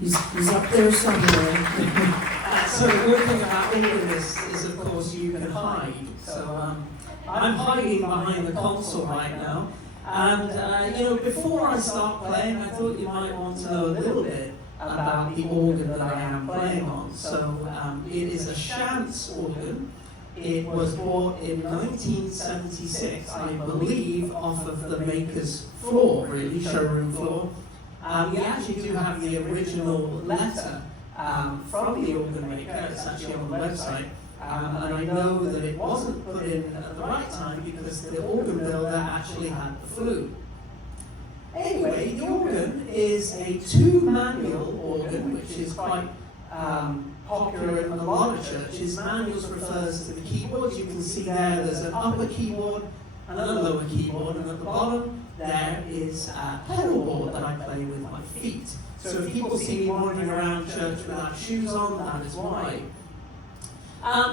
He's up there somewhere. So the good thing about all of this is, of course, you can hide. So I'm hiding behind the console right now. And, before I start playing, I thought you might want to know a little bit about the organ that I am playing on. So it is a Chance organ. It was bought in 1976, I believe, off of the maker's floor, really, showroom floor. We actually do have the original letter from the organ maker. It's actually on the website. And I know that it wasn't put in at the right time because the organ builder actually had the flu. Anyway, the organ is a two-manual organ, which is quite popular in a lot of churches. Manuals refers to the keyboards. You can see there's an upper keyboard and a lower keyboard, and at the bottom there is a pedal board that I play with my feet. So if people see me wandering around church without shoes on, that is why.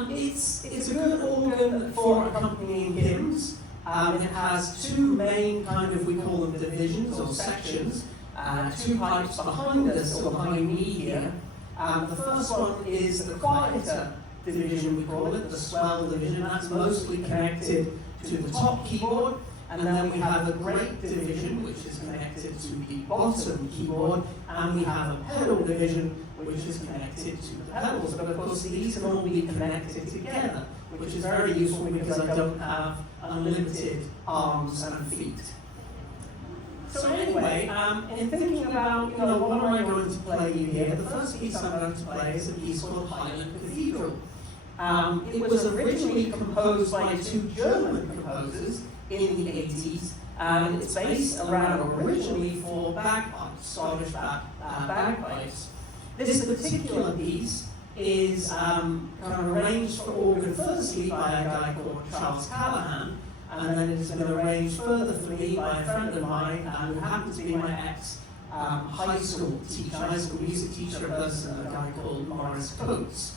It's a good organ for accompanying hymns. It has two main we call them divisions or sections. Two pipes behind us, or behind me here. The first one is the quieter division, we call it, the swell division. That's mostly connected to the top keyboard. And then we have a great division, which is connected to the bottom keyboard. And we have a pedal division, which is connected to the pedals. But of course, these can all be connected together, which is very useful because I don't have unlimited arms and feet. So anyway, in thinking about, what am I going to play you here, the first piece I'm going to play is a piece called Highland Cathedral. It was originally composed by two German composers in the 80s, and it's based around originally for bagpipes, Scottish bagpipes. This particular piece is arranged for organ firstly by a guy called Charles Callahan, and then it has been arranged further for me by a friend of mine who happens to be my high school music teacher person, a guy called Morris Coates.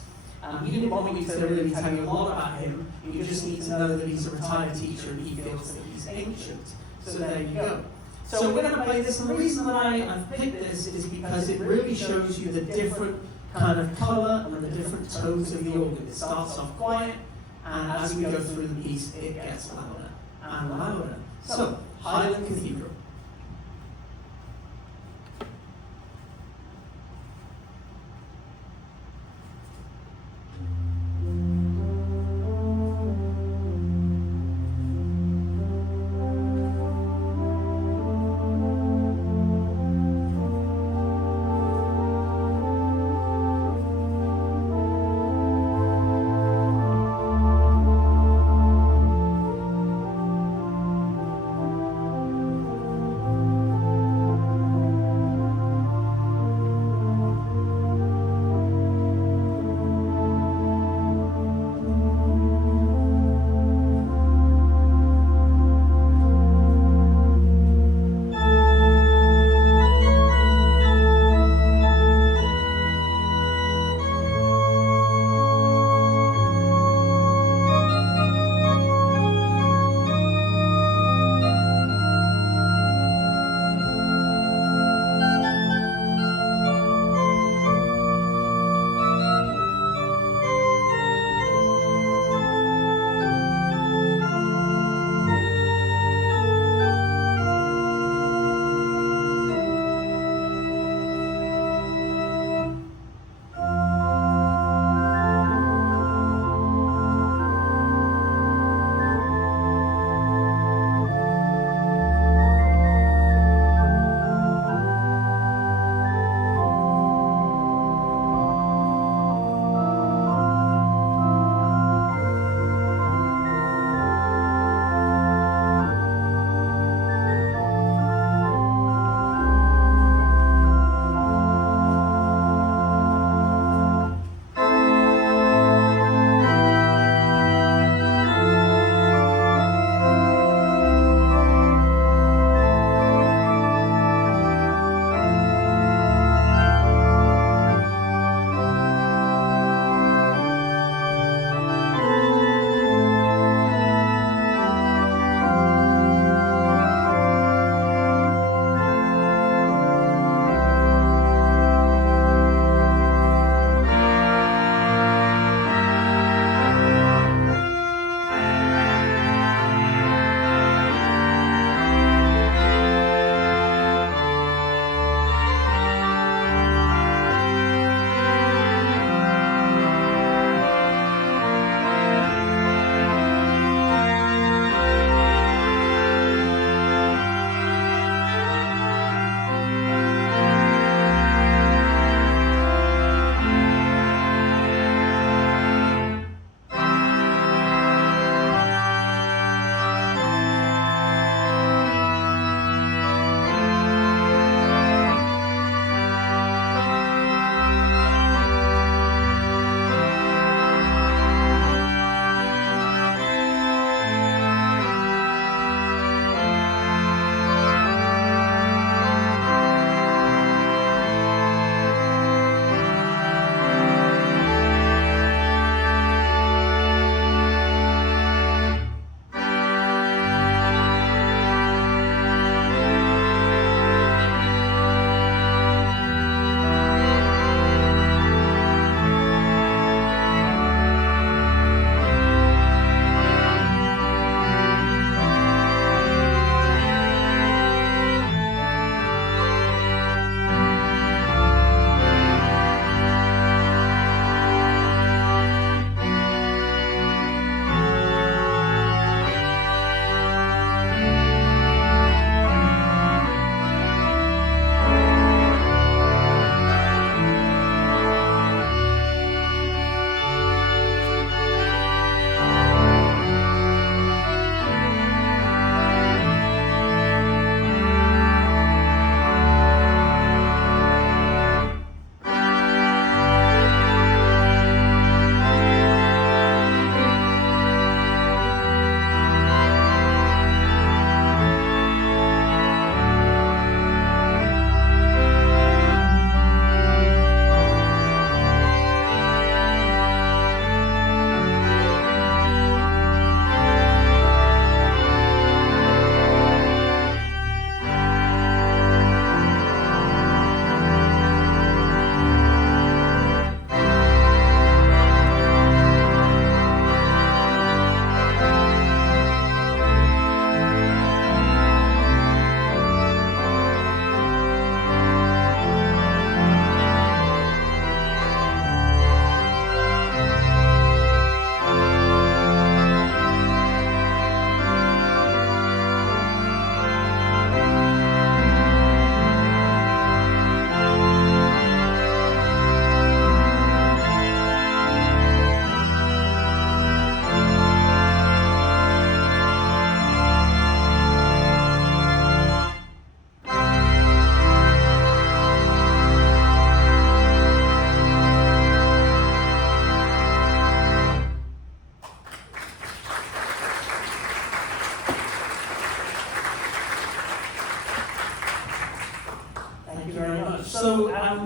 He didn't want me to really tell you a lot about him. You just need to know that he's a retired teacher and he feels that he's ancient. So there you go. So we're going to play this, and the reason that I've picked this is because it really shows you the different kind of colour and the different tones of the organ. It starts off quiet, and as we go through the piece, it gets louder and louder. So, Highland Cathedral.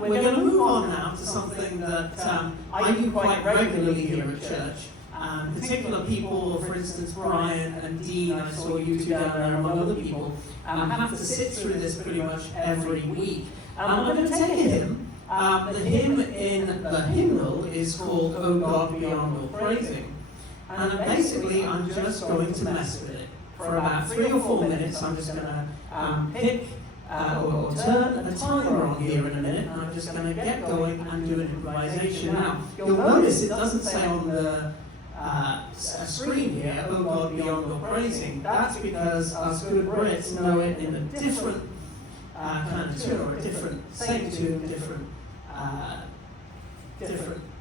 we're going to move on now to something that I do quite regularly here at church. Particular people, for instance, Brian and Dean, I saw you two down there among other people, have to sit through this pretty much every week. I'm going to take a hymn. The hymn in the hymnal is called "O God Beyond All Praising." And basically, I'm just going to mess with it. For about 3 or 4 minutes, I'm just going to pick or turn the timer on here in a minute, and I'm just going to get going and do an improvisation. Now, you'll notice it doesn't say on the screen here, "Oh God, beyond all praising." That's because us good Brits know it in a different kind of tune, or a different, same tune, different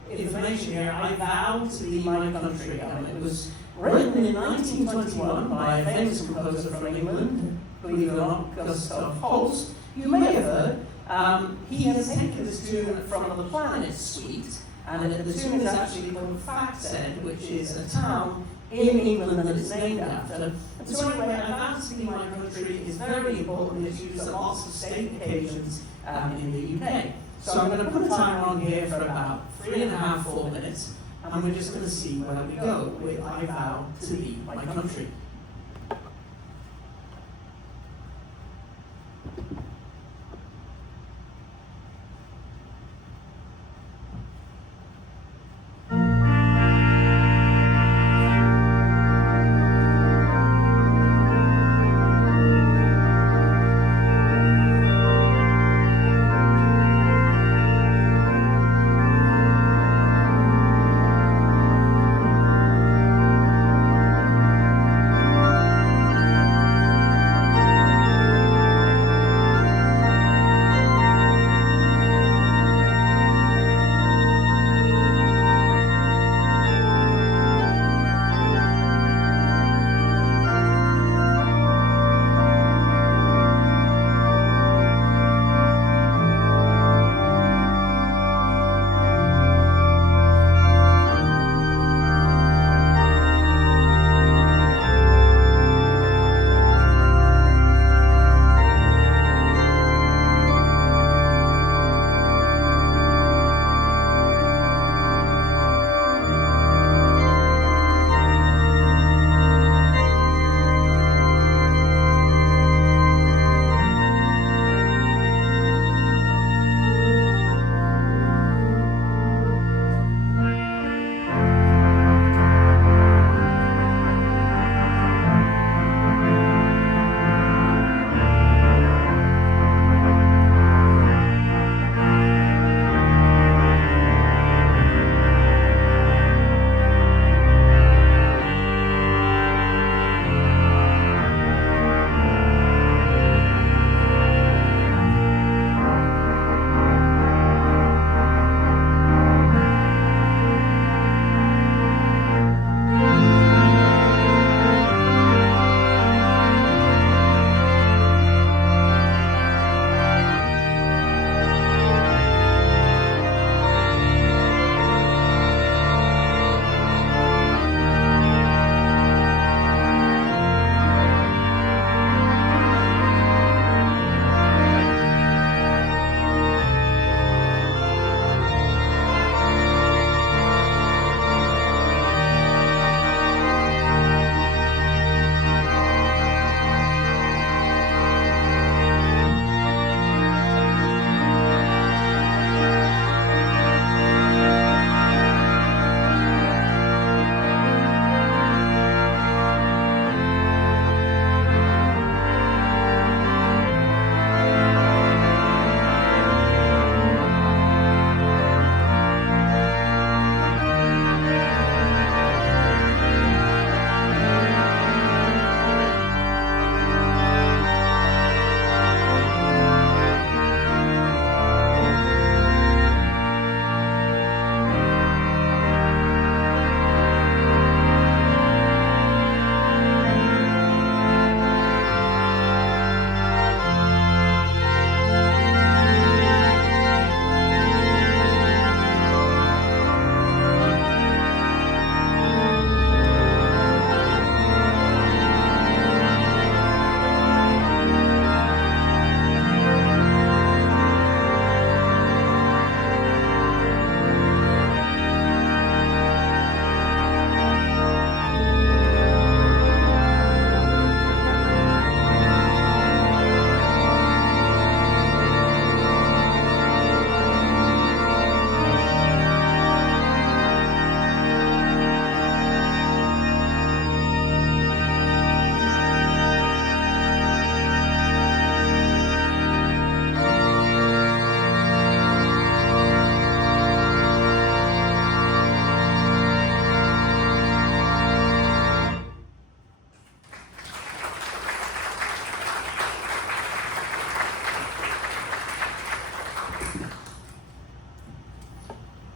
information here. "I vow to thee my country." It was written in 1921 by a famous composer from England, believe it or not, Gustav Holst. You may have heard. He has taken this tune from the Planet Suite, and the tune is actually called Fatstead, which is a town in England that it's named after. And so anyway, "I vow to thee my country" is very important. It's used at lots of state occasions in the UK. So I'm going to put a timer on here for about 3.5, 4 minutes, and we're just going to see where we go with "I vow to thee my country."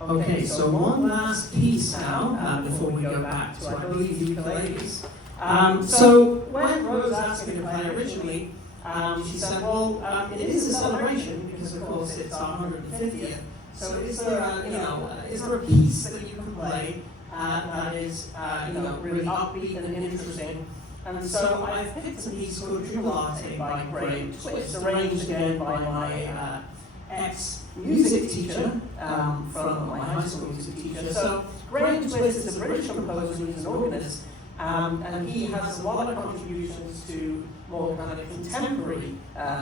Okay, so one last piece now, before we go back to, I believe, ukuleles. So when Rose asked me to play originally, she said, well, it is a celebration because, of course, it's our 150th. So is there a piece that you can play that is, really upbeat and interesting? And so I've picked a piece called Jubilate by Graham Twist, arranged again by my ex-music teacher from my high school music teacher. So Graham Twist is a British composer, he's an organist, and he has a lot of contributions to more kind of contemporary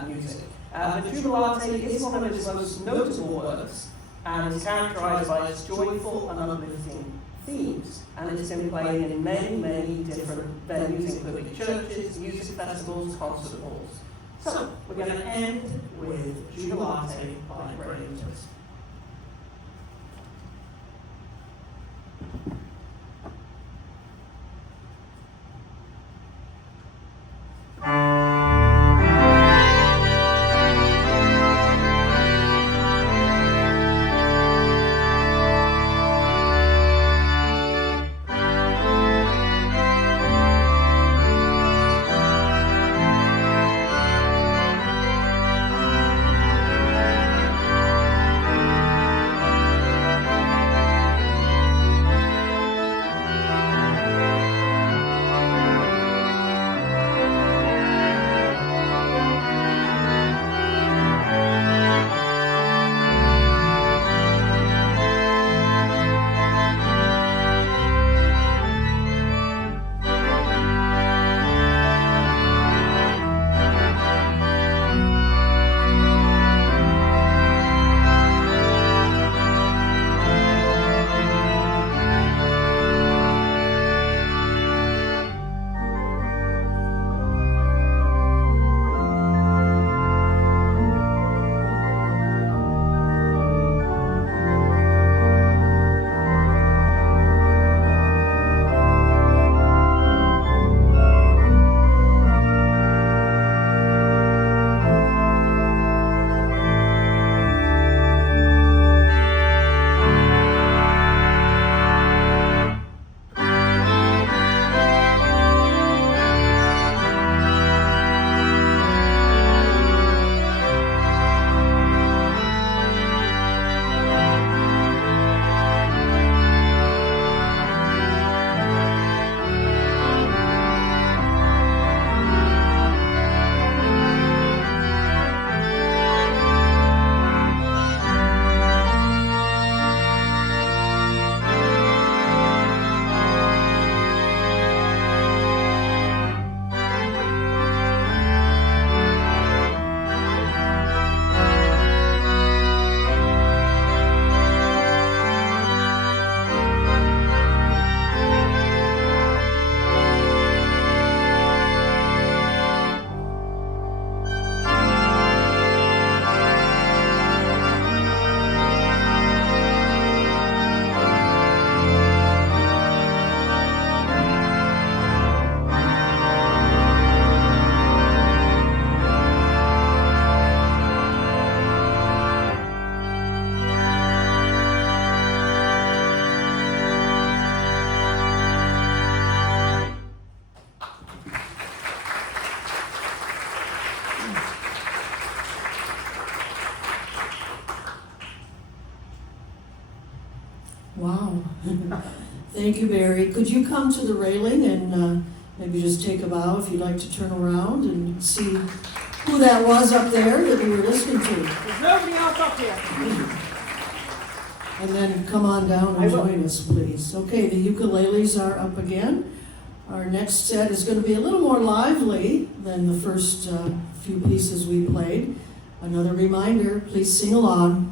music. The Jubilate is one of his most notable works, and is characterized by its joyful and uplifting themes, and it's been played in many, many different venues, including churches, music festivals, concert halls. So, we're going to end with Jubilate by Graham Twist. Wow. Thank you, Barry. Could you come to the railing and maybe just take a bow if you'd like to turn around and see who that was up there that we were listening to? There's nobody else up here. And then come on down and join us, please. Okay, the ukuleles are up again. Our next set is going to be a little more lively than the first few pieces we played. Another reminder, please sing along.